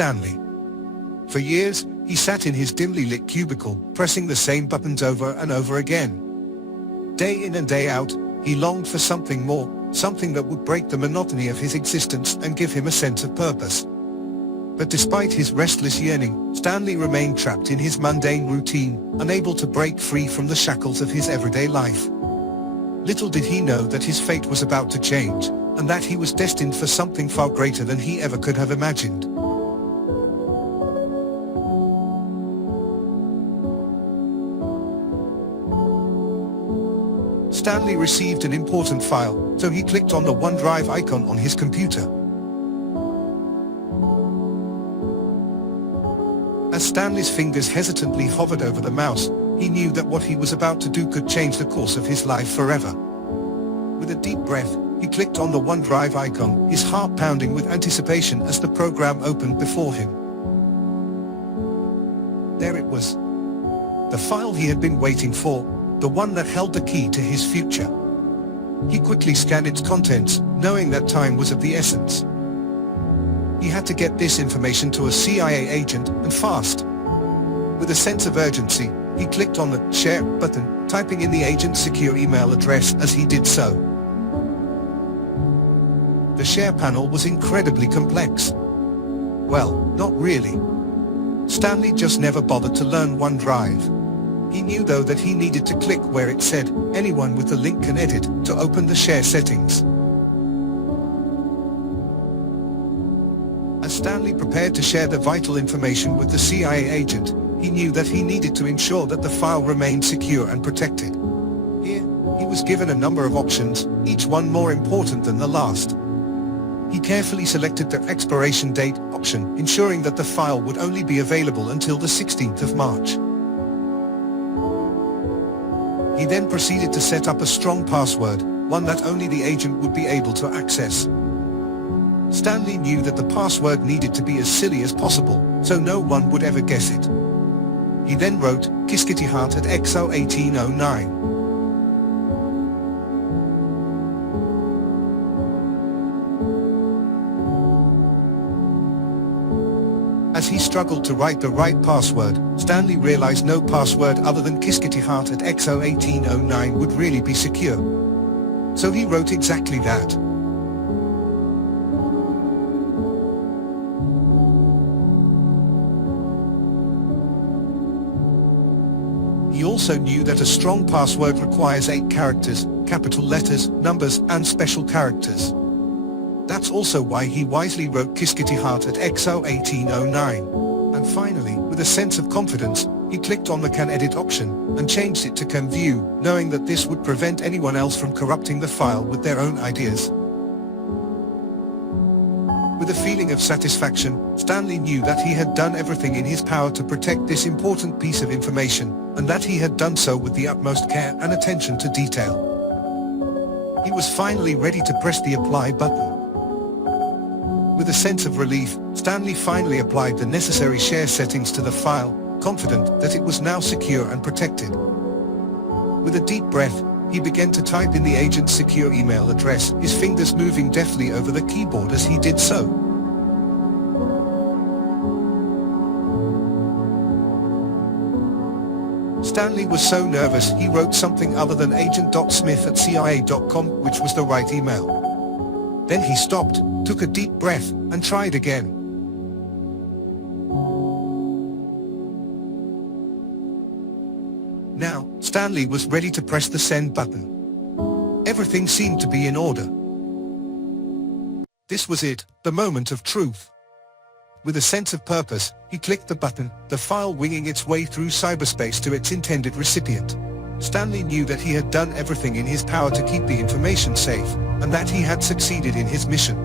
Stanley. For years, he sat in his dimly lit cubicle, pressing the same buttons over and over again. Day in and day out, he longed for something more, something that would break the monotony of his existence and give him a sense of purpose. But despite his restless yearning, Stanley remained trapped in his mundane routine, unable to break free from the shackles of his everyday life. Little did he know that his fate was about to change, and that he was destined for something far greater than he ever could have imagined. Stanley received an important file, so he clicked on the OneDrive icon on his computer. As Stanley's fingers hesitantly hovered over the mouse, he knew that what he was about to do could change the course of his life forever. With a deep breath, he clicked on the OneDrive icon, his heart pounding with anticipation as the program opened before him. There it was. The file he had been waiting for, the one that held the key to his future. He quickly scanned its contents, knowing that time was of the essence. He had to get this information to a CIA agent, and fast. With a sense of urgency, he clicked on the Share button, typing in the agent's secure email address as he did so. The Share panel was incredibly complex. Well, not really. Stanley just never bothered to learn OneDrive. He knew though that he needed to click where it said, "Anyone with the link can edit," to open the share settings. As Stanley prepared to share the vital information with the CIA agent, he knew that he needed to ensure that the file remained secure and protected. Here, he was given a number of options, each one more important than the last. He carefully selected the expiration date option, ensuring that the file would only be available until the 16th of March. He then proceeded to set up a strong password, one that only the agent would be able to access. Stanley knew that the password needed to be as silly as possible, so no one would ever guess it. He then wrote, "KisKittyHeart@XO1809. As he struggled to write the right password, Stanley realized no password other than KisKittyHeart@XO1809 would really be secure. So he wrote exactly that. He also knew that a strong password requires 8 characters, capital letters, numbers, and special characters. That's also why he wisely wrote KisKittyHeart@XO1809. And finally, with a sense of confidence, he clicked on the Can Edit option, and changed it to Can View, knowing that this would prevent anyone else from corrupting the file with their own ideas. With a feeling of satisfaction, Stanley knew that he had done everything in his power to protect this important piece of information, and that he had done so with the utmost care and attention to detail. He was finally ready to press the Apply button. With a sense of relief, Stanley finally applied the necessary share settings to the file, confident that it was now secure and protected. With a deep breath, he began to type in the agent's secure email address, his fingers moving deftly over the keyboard as he did so. Stanley was so nervous he wrote something other than agent.smith@cia.com, which was the right email. Then he stopped, took a deep breath, and tried again. Now, Stanley was ready to press the send button. Everything seemed to be in order. This was it, the moment of truth. With a sense of purpose, he clicked the button, the file winging its way through cyberspace to its intended recipient. Stanley knew that he had done everything in his power to keep the information safe, and that he had succeeded in his mission.